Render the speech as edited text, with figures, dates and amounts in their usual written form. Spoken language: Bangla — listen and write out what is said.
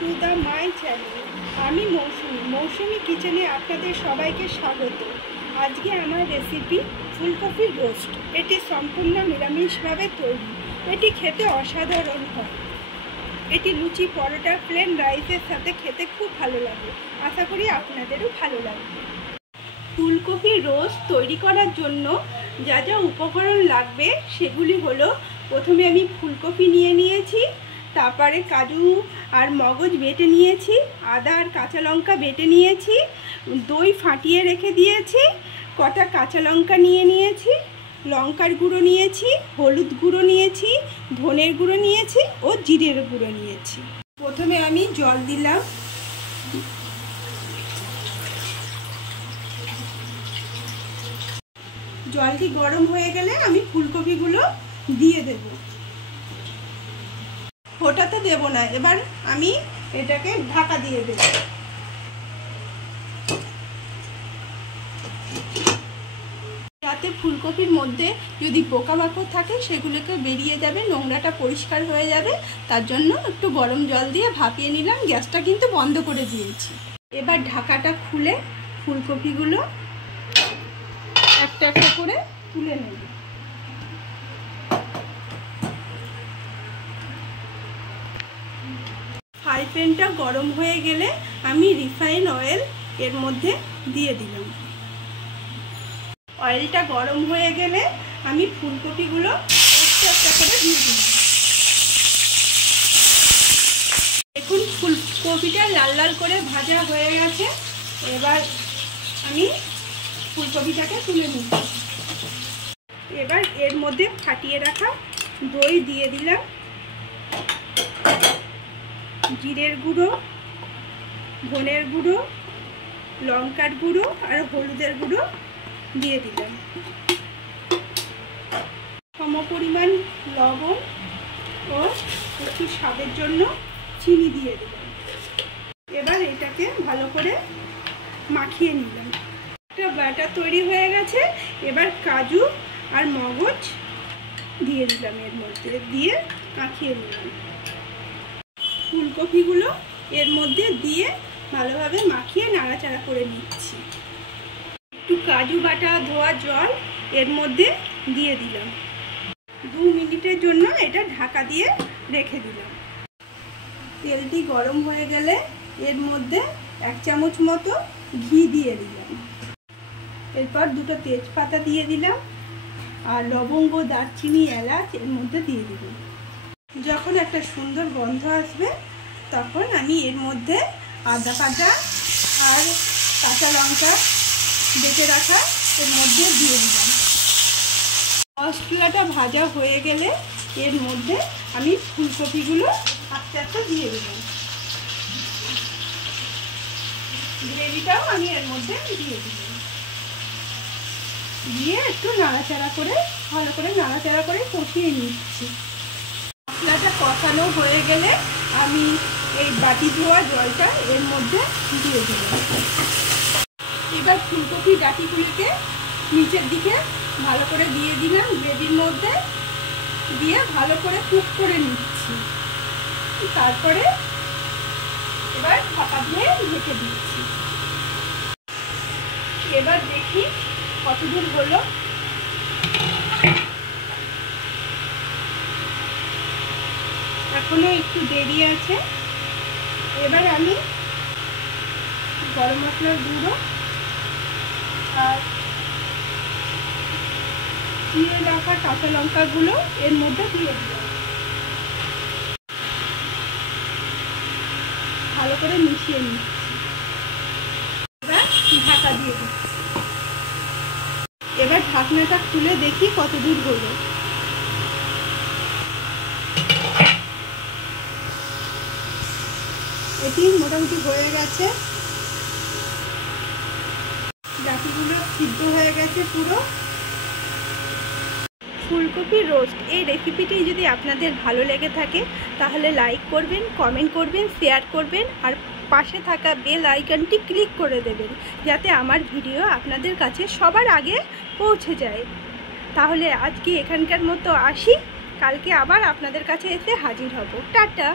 To the my channel. আমি মৌসুমি কিচেনে আপনাদের সবাইকে স্বাগত। আজকে আমার রেসিপি ফুলকপির রোস্ট। এটি সম্পূর্ণ নিরামিষভাবে তৈরি। এটি খেতে অসাধারণ হয়। এটি লুচি, পরোটা, প্লেন রাইসের সাথে খেতে খুব ভালো লাগে। আশা করি আপনাদেরও ভালো লাগবে। ফুলকপির রোস্ট তৈরি করার জন্য যা যা উপকরণ লাগবে সেগুলি হলো, প্রথমে আমি ফুলকপি নিয়ে নিয়েছি, তারপরে কাজু আর মগজ বেটে নিয়েছি, আদা আর কাঁচা লঙ্কা বেটে নিয়েছি, দই ফাটিয়ে রেখে দিয়েছি, কটা কাঁচা লঙ্কা নিয়ে নিয়েছি, লঙ্কার গুঁড়ো নিয়েছি, হলুদ গুঁড়ো নিয়েছি, ধনের গুঁড়ো নিয়েছি ও জিরের গুঁড়ো নিয়েছি। প্রথমে আমি জল দিলাম। জলটি গরম হয়ে গেলে আমি ফুলকপিগুলো দিয়ে দেব। ফোটাতে দেব না, এবার আমি এটাকে ঢাকা দিয়ে দেব। যাতে ফুলকপির মধ্যে যদি পোকামাকড় থাকে সেগুলোকে বেরিয়ে যাবে, নোংরাটা পরিষ্কার হয়ে যাবে, তার জন্য একটু গরম জল দিয়ে ভাপিয়ে নিলাম। গ্যাসটা কিন্তু বন্ধ করে দিয়েছি। এবার ঢাকাটা খুলে ফুলকপিগুলো একটা একটা করে তুলে নেব। ফ্রাই প্যানটা গরম হয়ে গেলে আমি রিফাইন অয়েল এর মধ্যে দিয়ে দিলাম। অয়েলটা গরম হয়ে গেলে আমি ফুলকপিগুলো একটা একটা করে দিয়ে দিলাম। দেখুন ফুলকপিটা লাল লাল করে ভাজা হয়ে গেছে। এবার আমি ফুলকপিটাকে তুলে নিই। এবার এর মধ্যে ফাটিয়ে রাখা দই দিয়ে দিলাম, জিরের গুঁড়ো, ধনের গুঁড়ো, লঙ্কার গুঁড়ো আর হলুদের গুঁড়ো দিয়ে দিলাম, সমপরিমাণ লবণ ও একটু স্বাদের জন্য চিনি দিয়ে দিলাম। এবার এটাকে ভালো করে মাখিয়ে নিলাম। একটা ব্যাটার তৈরি হয়ে গেছে। এবার কাজু আর মগজ দিয়ে দিলাম, এর মধ্যে দিয়ে মাখিয়ে নিলাম। ফুলকপিগুলো এর মধ্যে দিয়ে ভালোভাবে মাখিয়ে নাড়াচাড়া করে নিচ্ছি। একটু কাজু বাটা ধোয়া জল এর মধ্যে দিয়ে দিলাম। 2 মিনিটের জন্য এটা ঢাকা দিয়ে রেখে দিলাম। তেলটি গরম হয়ে গেলে এর মধ্যে 1 চামচ মতো ঘি দিয়ে দিলাম। এরপর 2টো তেজপাতা দিয়ে দিলাম আর লবঙ্গ, দারচিনি, এলাচ এর মধ্যে দিয়ে দিলাম। যখন একটা সুন্দর গন্ধ আসবে তখন আমি এর মধ্যে আদা কাটা আর কাঁচা লঙ্কা বেটে রাখা এর মধ্যে দিয়ে দিলাম। মশলাটা ভাজা হয়ে গেলে এর মধ্যে আমি ফুলকপিগুলো আস্তে আস্তে দিয়ে দিলাম। গ্রেভিটাও আমি এর মধ্যে দিয়ে দিলাম। দিয়ে একটু নাড়াচাড়া করে ভালো করে নাড়াচাড়া করে কষিয়ে নিচ্ছি। মশলাটা কষানো হয়ে গেলে আমি এই বাটি ধোয়া জলটা এর মধ্যে দিয়ে দিলাম। এবার ফুলকপি ডাঁটিগুলিকে নিচের দিকে ভালো করে দিয়ে দিলাম। গ্রেভির মধ্যে দিয়ে ভালো করে কুক করে নিচ্ছি। তারপরে এবার ঢাকা দিয়ে ঢেকে দিচ্ছি। এবার দেখি কতদূর হলো। এখনো একটু দেরি আছে। এবার আমি গরম মশলার গুঁড়ো আর চিড়ে রাখা কাঁচা লঙ্কাগুলো এর মধ্যে দিয়ে দিলাম। ভালো করে মিশিয়ে নিচ্ছি। এবার ঢাকা দিয়ে দিচ্ছি। এবার ঢাকনাটা খুলে দেখি কত দূর হলো। এটি মোটামুটি হয়ে গেছে। ডাঁটিগুলো সিদ্ধ হয়ে গেছে পুরো। ফুলকপির রোস্ট এই রেসিপিটি যদি আপনাদের ভালো লেগে থাকে তাহলে লাইক করবেন, কমেন্ট করবেন, শেয়ার করবেন আর পাশে থাকা বেল আইকনটি ক্লিক করে দেবেন যাতে আমার ভিডিও আপনাদের কাছে সবার আগে পৌঁছে যায়। তাহলে আজকে এখানকার মতো আসি, কালকে আবার আপনাদের কাছে এসে হাজির হব। টাটা।